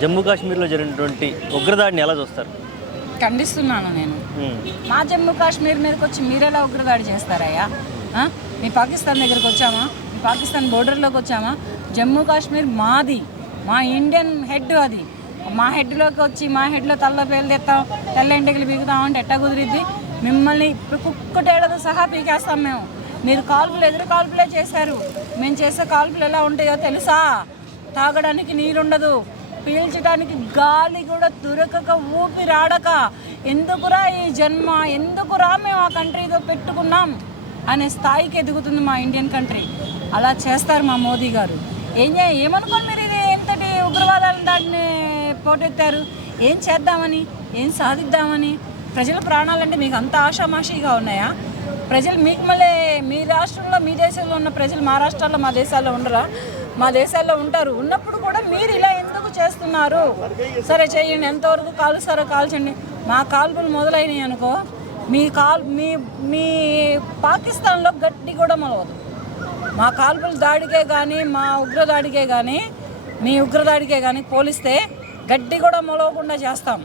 జమ్మూ కాశ్మీర్లో జరిగినటువంటి ఉగ్రదాడిని ఎలా చూస్తారు? ఖండిస్తున్నాను నేను. మా జమ్మూ కాశ్మీర్ మీదకి వచ్చి మీరెలా ఉగ్రదాడి చేస్తారయ్యా? మీ పాకిస్తాన్ దగ్గరకు వచ్చామా? మీ పాకిస్తాన్ బోర్డర్లోకి వచ్చామా? జమ్మూ కాశ్మీర్ మాది, మా ఇండియన్ హెడ్ అది. మా హెడ్లోకి వచ్చి మా హెడ్లో తల్ల పేలు తెస్తాం, తెల్ల ఎండగలు పీకుతామంటే ఎట్టా కుదిరిద్ది? మిమ్మల్ని ఇప్పుడు కుక్కటేళ్లతో సహా పీకేస్తాం మేము. మీరు కాల్పులు ఎదురు కాల్పులే చేశారు. మేము చేసే కాల్పులు ఎలా ఉంటాయో తెలుసా? తాగడానికి నీరుండదు, పీల్చడానికి గాలి కూడా దొరకక, ఊపిరాడక, ఎందుకురా ఈ జన్మ, ఎందుకురా మేము ఆ కంట్రీతో పెట్టుకున్నాం అనే స్థాయికి ఎదుగుతుంది మా ఇండియన్ కంట్రీ. అలా చేస్తారు మా మోదీ గారు. ఏమనుకోని మీరు ఇది ఎంతటి ఉగ్రవాదాలను దాటిని పోటెత్తారు? ఏం చేద్దామని, ఏం సాధిద్దామని? ప్రజల ప్రాణాలంటే మీకు అంత ఆషామాషిగా ఉన్నాయా? ప్రజలు మీకు మళ్ళీ మీ రాష్ట్రంలో, మీ దేశంలో ఉన్న ప్రజలు మా రాష్ట్రాల్లో, మా దేశాల్లో ఉండరా? మా దేశాల్లో ఉంటారు. ఉన్నప్పుడు కూడా మీరు ఇలా ఎందుకు చేస్తున్నారు? సరే చేయండి, ఎంతవరకు కాలుస్తారో కాల్చండి. మా కాల్పులు మొదలైనవి అనుకో, మీ పాకిస్తాన్లో గట్టి కూడా మొలవదు. మా కాల్పుల దాడికే కానీ, మా ఉగ్రదాడికే కానీ, మీ ఉగ్రదాడికే కానీ పోలిస్తే గడ్డి కూడా మొలవకుండా చేస్తాం.